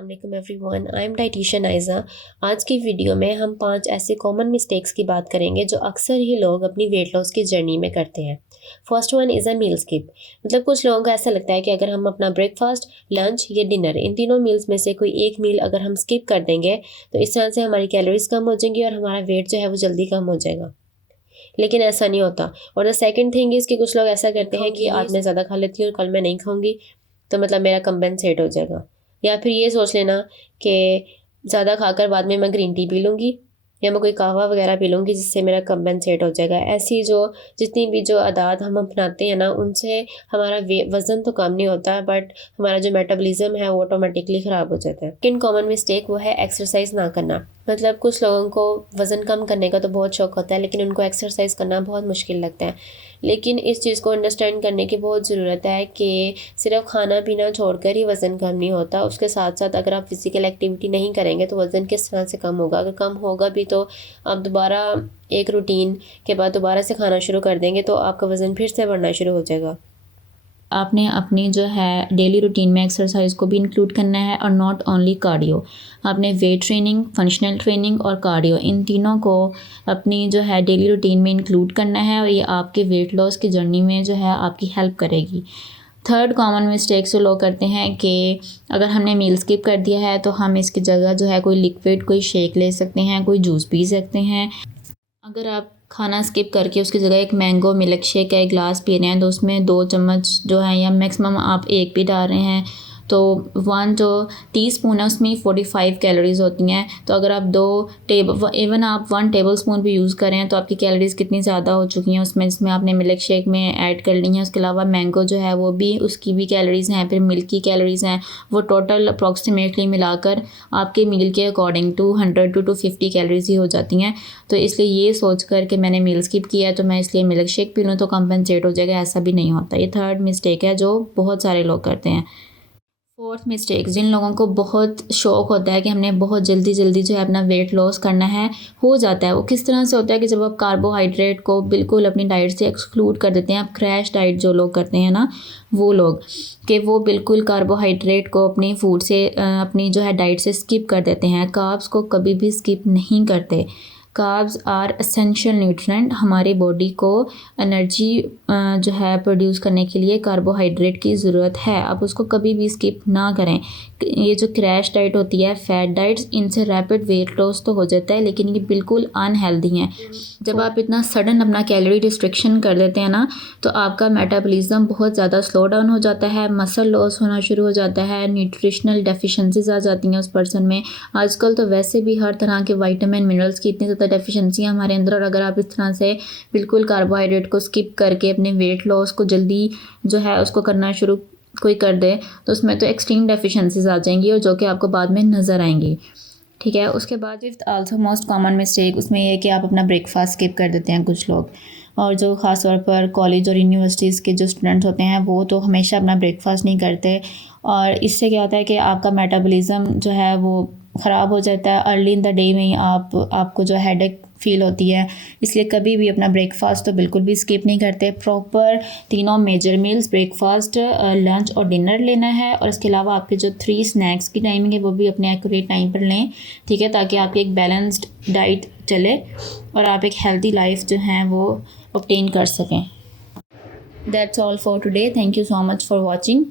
अस्सलाम वालेकुम everyone, I am dietitian Aiza. आज की वीडियो में हम 5 ऐसे कॉमन मिस्टेक्स की बात करेंगे जो अक्सर ही लोग अपनी वेट लॉस की जर्नी में करते हैं। First one is a meal skip. मतलब कुछ लोगों को ऐसा लगता है कि अगर हम अपना ब्रेकफास्ट, लंच या डिनर इन तीनों मील्स में से कोई एक मील अगर हम स्किप कर देंगे तो इस तरह से हमारी कैलोरीज कम हो जाएंगी और हमारा वेट जो है वो जल्दी कम हो जाएगा। लेकिन ऐसा नहीं होता। और द सेकंड थिंग इज़ कि कुछ लोग ऐसा करते हैं कि आज मैं ज़्यादा खा लेती हूँ और कल मैं नहीं खाऊंगी, तो मतलब मेरा कंपेंसेट हो जाएगा। या फिर ये सोच लेना कि ज़्यादा खाकर बाद में मैं ग्रीन टी पी लूँगी या मैं कोई कहवा वगैरह पी लूँगी जिससे मेरा कंपेंसेट हो जाएगा। ऐसी जो जितनी भी जो आदत हम अपनाते हैं ना, उनसे हमारा वज़न तो कम नहीं होता, बट हमारा जो मेटाबॉलिज्म है वो ऑटोमेटिकली ख़राब हो जाता है। सेकंड कॉमन मिस्टेक वो है एक्सरसाइज ना करना। मतलब कुछ लोगों को वज़न कम करने का तो बहुत शौक़ होता है, लेकिन उनको एक्सरसाइज करना बहुत मुश्किल लगता है। लेकिन इस चीज़ को अंडरस्टैंड करने की बहुत ज़रूरत है कि सिर्फ खाना पीना छोड़कर ही वज़न कम नहीं होता। उसके साथ साथ अगर आप फिज़िकल एक्टिविटी नहीं करेंगे तो वज़न किस तरह से कम होगा। अगर कम होगा भी तो आप दोबारा एक रूटीन के बाद दोबारा से खाना शुरू कर देंगे तो आपका वज़न फिर से बढ़ना शुरू हो जाएगा। आपने अपनी जो है डेली रूटीन में एक्सरसाइज को भी इंक्लूड करना है और नॉट ओनली कार्डियो। आपने वेट ट्रेनिंग, फंक्शनल ट्रेनिंग और कार्डियो इन तीनों को अपनी जो है डेली रूटीन में इंक्लूड करना है और ये आपके वेट लॉस की जर्नी में जो है आपकी हेल्प करेगी। थर्ड कॉमन मिस्टेक्स जो लोग करते हैं कि अगर हमने मील स्किप कर दिया है तो हम इसकी जगह जो है कोई लिक्विड, कोई शेक ले सकते हैं, कोई जूस पी सकते हैं। अगर आप खाना स्किप करके उसकी जगह एक मैंगो मिल्क शेक का एक गिलास पी रहे हैं तो उसमें 2 चम्मच जो है या मैक्सिमम आप 1 भी डाल रहे हैं तो 1 जो टीस्पून है उसमें 45 कैलोरीज़ होती हैं। तो अगर आप 1 टेबल स्पून भी यूज़ करें तो आपकी कैलोरीज़ कितनी ज़्यादा हो चुकी हैं उसमें, जिसमें आपने मिल्क शेक में ऐड कर ली हैं। उसके अलावा मैंगो जो है वो भी, उसकी भी कैलोरीज़ हैं, फिर मिल्क की कैलोरीज़ हैं। वो टोटल अप्रॉक्सीमेटली मिलाकर आपके मील के अकॉर्डिंग 200 to 250 कैलोरीज़ ही हो जाती हैं। तो इसलिए ये सोच कर कि मैंने मील स्किप किया है तो मैं इसलिए मिल्क शेक पी लूँ तो कंपेंसेट हो जाएगा, ऐसा भी नहीं होता। ये थर्ड मिस्टेक है जो बहुत सारे लोग करते हैं। फोर्थ मिस्टेक, जिन लोगों को बहुत शौक़ होता है कि हमने बहुत जल्दी जल्दी जो है अपना वेट लॉस करना है, हो जाता है। वो किस तरह से होता है कि जब आप कार्बोहाइड्रेट को बिल्कुल अपनी डाइट से एक्सक्लूड कर देते हैं। आप क्रैश डाइट जो लोग करते हैं ना, वो लोग कि वो बिल्कुल कार्बोहाइड्रेट को अपनी फूड से अपनी जो है डाइट से स्किप कर देते हैं। कार्ब्स को कभी भी स्किप नहीं करते। Carbs are essential nutrient. हमारी बॉडी को एनर्जी जो है प्रोड्यूस करने के लिए कार्बोहाइड्रेट की ज़रूरत है। आप उसको कभी भी स्किप ना करें। ये जो क्रैश डाइट होती है, फैट डाइट्स, इनसे रैपिड वेट लॉस तो हो जाता है लेकिन ये बिल्कुल अनहेल्दी हैं। जब आप इतना सडन अपना कैलोरी रिस्ट्रिक्शन कर देते हैं ना तो आपका मेटाबॉलिज्म बहुत ज़्यादा स्लो डाउन हो जाता है, मसल लॉस होना शुरू हो जाता है, न्यूट्रिशनल डेफिशिएंसीज आ जाती हैं उस पर्सन में। आजकल तो वैसे भी हर तरह के विटामिन मिनरल्स की इतनी ज़्यादा डेफिशिएंसी हमारे अंदर, और अगर आप इस तरह से बिल्कुल कार्बोहाइड्रेट को स्किप करके अपने वेट लॉस को जल्दी जो है उसको करना शुरू कोई कर दे तो उसमें तो एक्सट्रीम डेफिशिएंसीज आ जाएंगी और जो कि आपको बाद में नज़र आएंगी। ठीक है। उसके बाद fifth also most common mistake उसमें ये है कि आप अपना ब्रेकफास्ट स्किप कर देते हैं कुछ लोग। और जो ख़ास तौर पर कॉलेज और यूनिवर्सिटीज़ के जो स्टूडेंट्स होते हैं वो तो हमेशा अपना ब्रेकफास्ट नहीं करते, और इससे क्या होता है कि आपका मेटाबॉलिज्म जो है वो ख़राब हो जाता है। अर्ली इन द डे में ही आपको जो हेडेक फील होती है, इसलिए कभी भी अपना ब्रेकफास्ट तो बिल्कुल भी स्किप नहीं करते। प्रॉपर तीनों मेजर मील्स, ब्रेकफास्ट, लंच और डिनर लेना है, और इसके अलावा आपके जो 3 स्नैक्स की टाइमिंग है वो भी अपने एक्यूरेट टाइम पर लें। ठीक है, ताकि आपकी एक बैलेंस्ड डाइट चले और आप एक हेल्दी लाइफ जो है वो ऑब्टेन कर सकें। That's all for today. Thank you so much for watching.